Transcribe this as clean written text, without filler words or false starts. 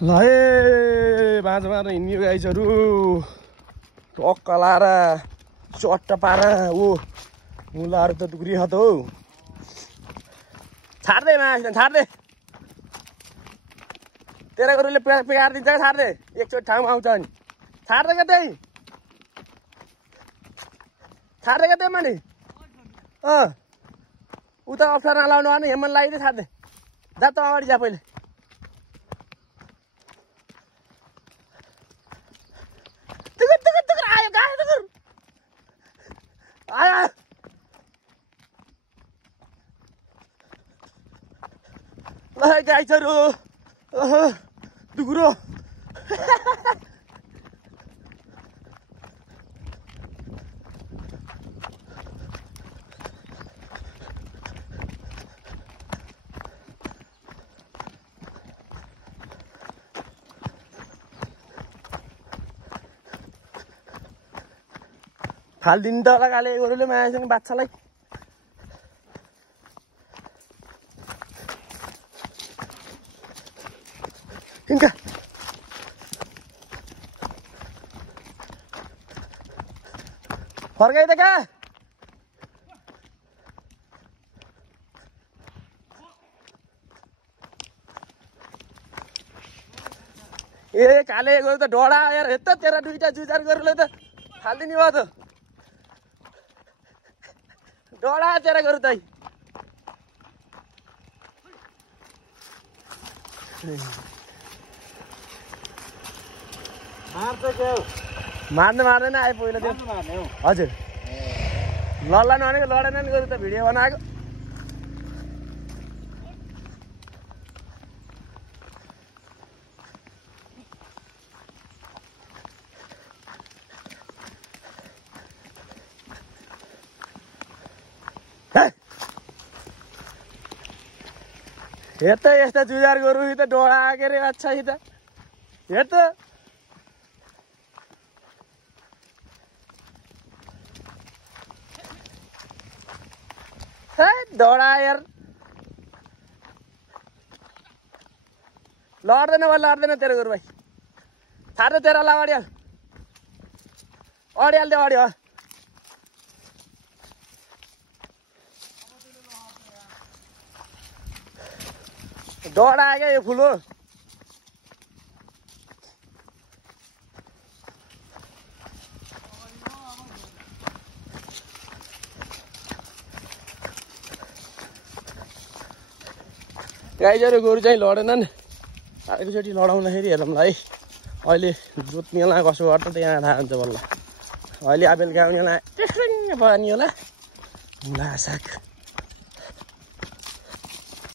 ल ए बाँझो मार्न हिँड्ने गाइजहरू टक्क लाएर चट्ट पार ओ मुलाहरू त दुख्रिह त हौ छाड्दै मान्छे छाड्दै तेरा गरुले पेगार दिन्छ छाड्दै एकचोटि ठाउँमा आउँछ नि छाड्दै कतै छाड्दै कतै माने उता अप्ठ्यारो नलाउनु भने हेमन लगाइदिए छाड्दै जा त अगाडि जा पहिले आयो गाई दुकुर आयो ल गाईचहरू दुकुरो फालिदिनु त होला काले गोरुले मायासँग बाच्छालाई हिँड्का फर्काइ त क्या ए काले गोरु त डढा यार हेत तेरा दुईटा जुजार गोरुले त फालिदिने भयो त डढा तेरा गोरु त मार्नु मार्दैन आयो पहिला त्यो हजुर लड्लानु भनेको लडेन नि गोरु त भिडियो बनाएको हेर त यस्ता जुजार गोरु त डोडा के अरे अच्छा त हेर त डोडा यार लड्दैन भयो लड्दैन तेरो गोरु भाइ थाहा त तेरो ला अडियाल अडियाल दे अडियो डढा क्या यो फुल हो गाईजहरू गोरु चाहिँ लडेनन् एकचोटि लडाउँदाखेरि हेरौँला है अहिले जोत्नेलाई कसो गर्छ त यहाँ थाहा हुन्छ बल्ल अहिले बेलुका आउनेलाई पानी होला मुला साग